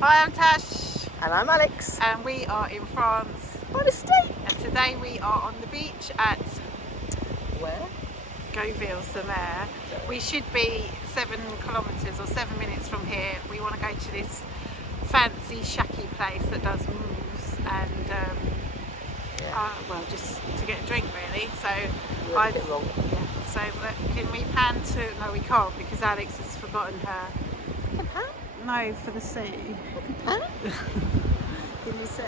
Hi, I'm Tash. And I'm Alex. And we are in France. By mistake. And today we are on the beach at Where? Gauville-sur-Mer. We should be 7 kilometres or 7 minutes from here. We want to go to this fancy shacky place that does mousse and just to get a drink really. So You're a bit wrong. Yeah. So can we pan to? No, we can't because Alex has forgotten her. Can pan? No, for the sea. Pan? Can you see?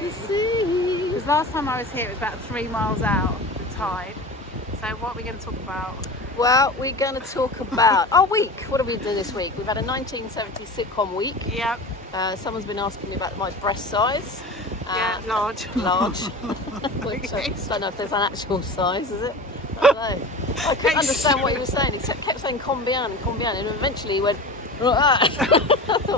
The sea. Because last time I was here, it was about 3 miles out the tide. So what are we going to talk about? Well, we're going to talk about our week. What have we done this week? We've had a 1970s sitcom week. Yep. Someone's been asking me about my breast size. Yeah, large. Large. Which I don't know if there's an actual size, is it? I don't know. I couldn't understand what he was saying. He kept saying combien, and eventually he went,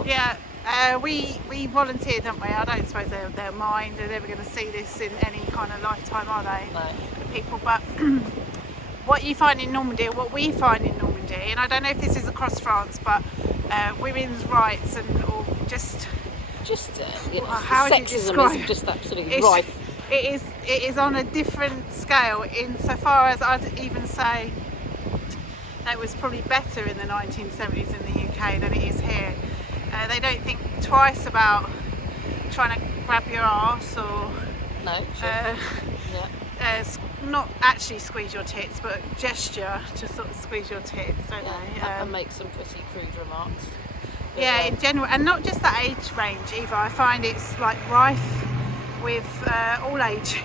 Yeah, we volunteered, didn't we? I don't suppose they'll mind. They're never going to see this in any kind of lifetime, are they? No. The people, but what you find in Normandy, or what we find in Normandy, and I don't know if this is across France, but women's rights or just how would you describe is just absolutely rife. It is on a different scale insofar as I'd even say that it was probably better in the 1970s in the UK than it is here. They don't think twice about trying to grab your arse or No, sure. not actually squeeze your tits, but gesture to sort of squeeze your tits, don't they? And make some pretty crude remarks. But, Yeah, in general, and not just that age range either. I find it's like rife with all ages.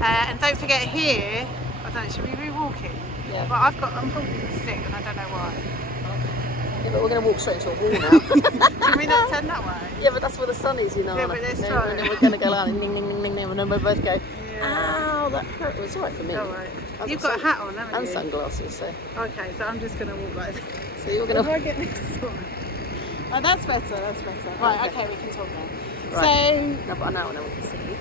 And don't forget here, I don't know, should we be walking? Yeah. But I'm holding the stick and I don't know why. Yeah, but we're going to walk straight into a wall now. Can we not turn that way? Yeah, but that's where the sun is, you know. Yeah, but let's and try. then we're going to go out and ding, ding, ding, ding, ding, and then we'll both go, Yeah. ow, that hurt. It was all right for me. All right. I've You've got a hat on, haven't and you? sunglasses, so. Okay, so I'm just going to walk like this. So you're How going do I to... get this one? Oh, that's better. Right, okay, we can talk now. Right. No, but now we can see you.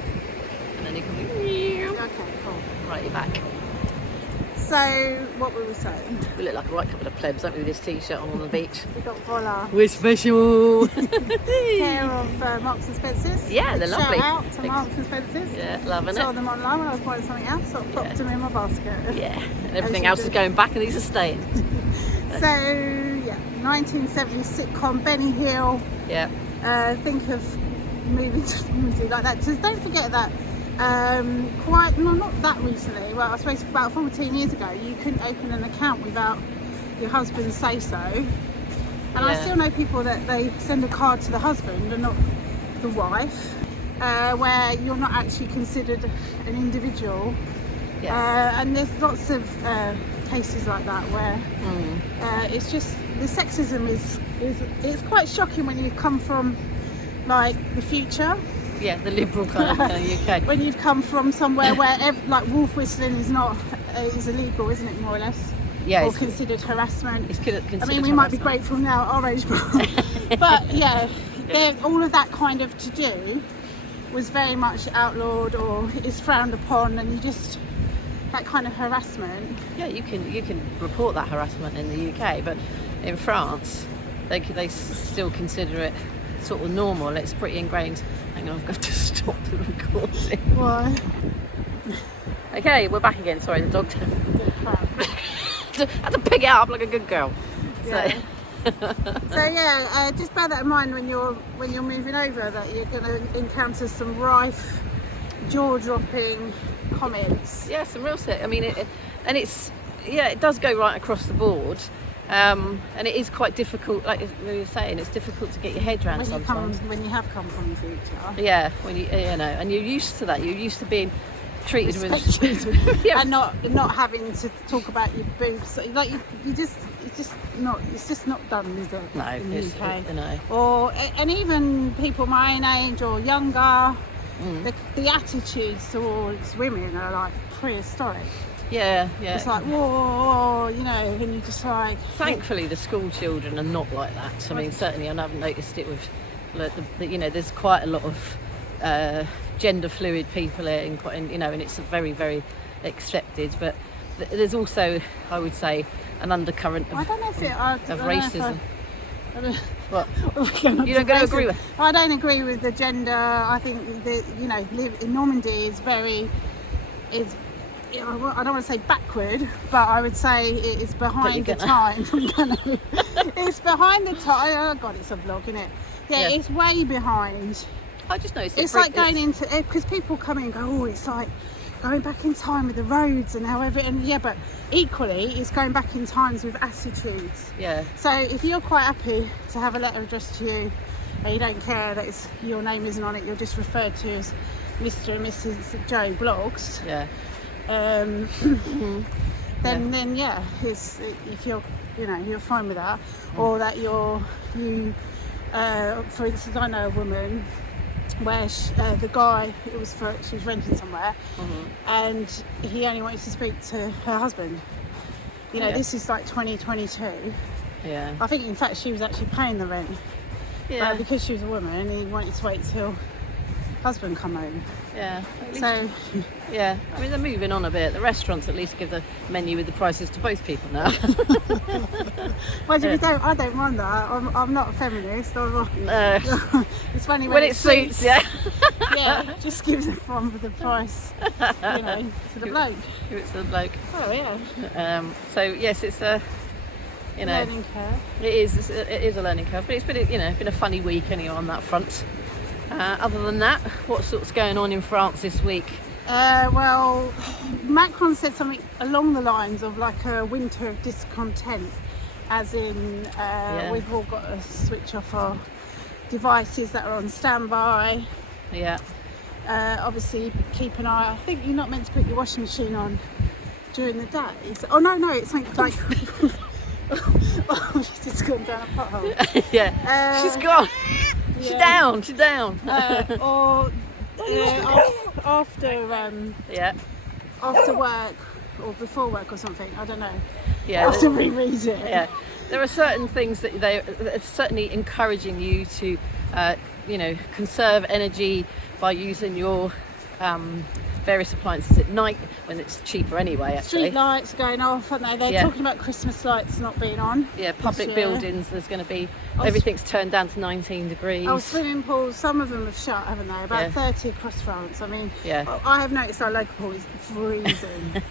And then you can be... So, okay, cool. Right, you're back. So, what were we saying? We look like a right couple of plebs, don't we, with this t-shirt on the beach. We got Voila. We're special! Care of Marks and Spencer's. Yeah, they're lovely. Shout out to Big- Marks and Spencer's. Yeah, loving Saw it. them online when I was buying something else, so I popped them in my basket. Yeah, and everything you else do. is going back and these are staying. So, yeah, 1970s sitcom Benny Hill. Yeah. Think of moving to Normandy like that. So don't forget that not that recently, well I suppose about 14 years ago, you couldn't open an account without your husband's say so. And I Yeah. still know people that they send a card to the husband and not the wife, where you're not actually considered an individual. Yeah. And there's lots of cases like that where it's just the sexism is it's quite shocking when you come from like the future, Yeah, the liberal kind of UK. when you've come from somewhere where like wolf whistling is not is illegal, isn't it, more or less? Yeah, Or it's- considered harassment. It's considered I mean, we might be harassment. grateful now at our age, but yeah, all of that kind of to do was very much outlawed or is frowned upon, and you just that kind of harassment. Yeah, you can report that harassment in the UK, but in France, they still consider it sort of normal. It's pretty ingrained. Hang on, I've got to stop the recording. Why? Okay, we're back again. Sorry, the dog had to pick it up like a good girl. Yeah. So, So yeah, just bear that in mind when you're moving over, that you're going to encounter some rife, jaw-dropping comments. yeah, some real set. I mean, it does go right across the board. And it is quite difficult, like we were saying, it's difficult to get your head around sometimes. When you have come from the future. Yeah, when you know, and you're used to that. You're used to being treated with yeah. And not having to talk about your boobs, like it's just not done, is it? No, in the it's, UK. no. And even people my own age or younger, the attitudes towards women are like prehistoric. Yeah. It's like whoa, you know, and you just like. Thankfully, the school children are not like that. I mean, certainly, I haven't noticed it with, like, there's quite a lot of gender fluid people here, and it's very, very accepted. But there's also, I would say, an undercurrent I don't know if it. I of don't know if racism. What? You don't go to agree with? I don't agree with the gender. I think that, you know, in Normandy is very, is, you know, I don't want to say backward, but I would say it is behind the time. It's behind the time. Oh God, it's a vlog, isn't it? Yeah, it's way behind. I just noticed it's like going into, because people come in and go, oh, it's like going back in time with the roads and however, and yeah, but equally it's going back in times with attitudes. Yeah. So if you're quite happy to have a letter addressed to you and you don't care that your name isn't on it, you're just referred to as Mr. and Mrs. Joe Blogs. Yeah. Then yeah, if you're, you know, you're fine with that, or that for instance, I know a woman where the guy, she was renting somewhere, and he only wanted to speak to her husband. You know, this is like 2022. Yeah. I think in fact she was actually paying the rent. Yeah. But because she was a woman, he wanted to wait till husband come home. Yeah. So yeah, I mean they're moving on a bit. The restaurants at least give the menu with the prices to both people now. well, I don't mind that. I'm not a feminist. It's funny when it suits. Yeah. Yeah, just give the price, you know, to the bloke. Give it to the bloke. Oh yeah. So yes, it's a, you know, learning curve. It is a learning curve, but it's been been a funny week anyway on that front. Other than that, what sort's going on in France this week? Well, Macron said something along the lines of like a winter of discontent, as in we've all got to switch off our devices that are on standby. Yeah. Obviously, keep an eye. I think you're not meant to put your washing machine on during the day. Oh no, it's something like. She's just gone down a pothole. Yeah. She's gone. Yeah. She's down. Or after work or before work or something. I don't know. Yeah. I have to reread it. Yeah. There are certain things that they're certainly encouraging you to, conserve energy by using your various appliances at night when it's cheaper anyway. Actually, street lights are going off, aren't they? They're talking about Christmas lights not being on. Yeah, public buildings. There's going to be everything's turned down to 19 degrees. Oh, swimming pools. Some of them have shut, haven't they? About 30 across France. I mean, yeah. I have noticed our local pool is freezing.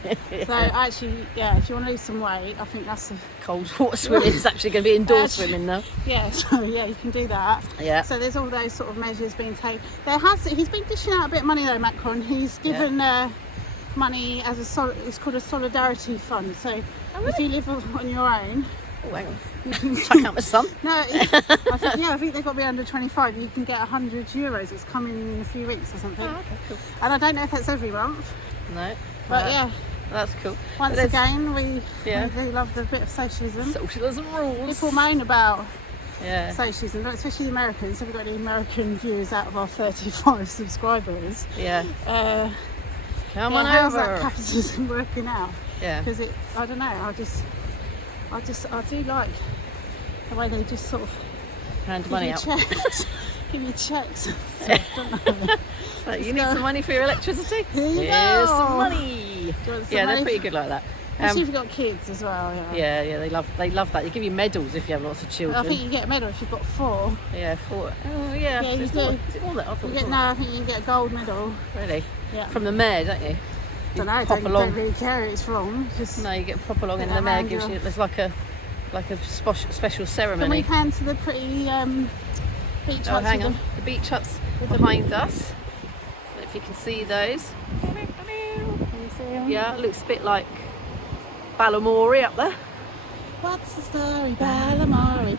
So actually, yeah, if you want to lose some weight, I think that's a cold water swimming is actually going to be indoor swimming now. Yeah, so yeah, you can do that. Yeah. So there's all those sort of measures being taken. He's been dishing out a bit of money though, Macron. He's given money as it's called a solidarity fund. So if you live on your own, hang on, you can check out my son. No, I think they've got to be under 25. You can get €100. It's coming in a few weeks or something. Oh, okay, cool. And I don't know if that's every month. No, but yeah, that's cool. Once again, we do love the bit of socialism. Socialism rules. People moan about socialism, especially the Americans. So we've got any American viewers out of our 35 subscribers. Yeah. Come on how's over. That capitalism working out? Yeah. Because I don't know. I do like the way they just sort of hand money out. Give you checks. So you need some money for your electricity? Here's some money. They're pretty good like that. Especially if you've got kids as well. Yeah, they love that. They give you medals if you have lots of children. I think you get a medal if you've got 4. Yeah, 4. Oh yeah. Yeah, you do. Is it all that? I think you get a gold medal. Really? Yeah. From the mayor, don't you? Don't really care who it's from. No, you get pop along and the mayor gives you. There's like a special ceremony. Can we pan to the pretty beach huts? Oh, hang on. The beach huts behind us. If you can see those. Can you see them? Yeah, it looks a bit like Balamory up there. What's the story, Balamory?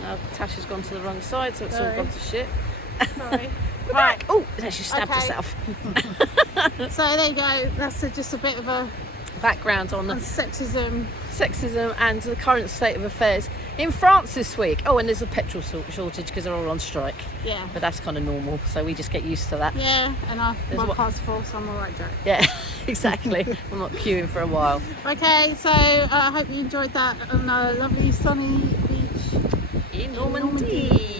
Now Tasha's gone to the wrong side, so it's all gone to shit. Sorry. Right. Oh, she stabbed herself. So there you go. That's just a bit of a background on sexism and the current state of affairs in France this week. Oh, and there's a petrol shortage because they're all on strike. Yeah. But that's kind of normal, so we just get used to that. Yeah, and my car's full, so I'm all right, Jack. Yeah, exactly. I'm not queuing for a while. Okay, so I hope you enjoyed that on a lovely sunny beach in Normandy.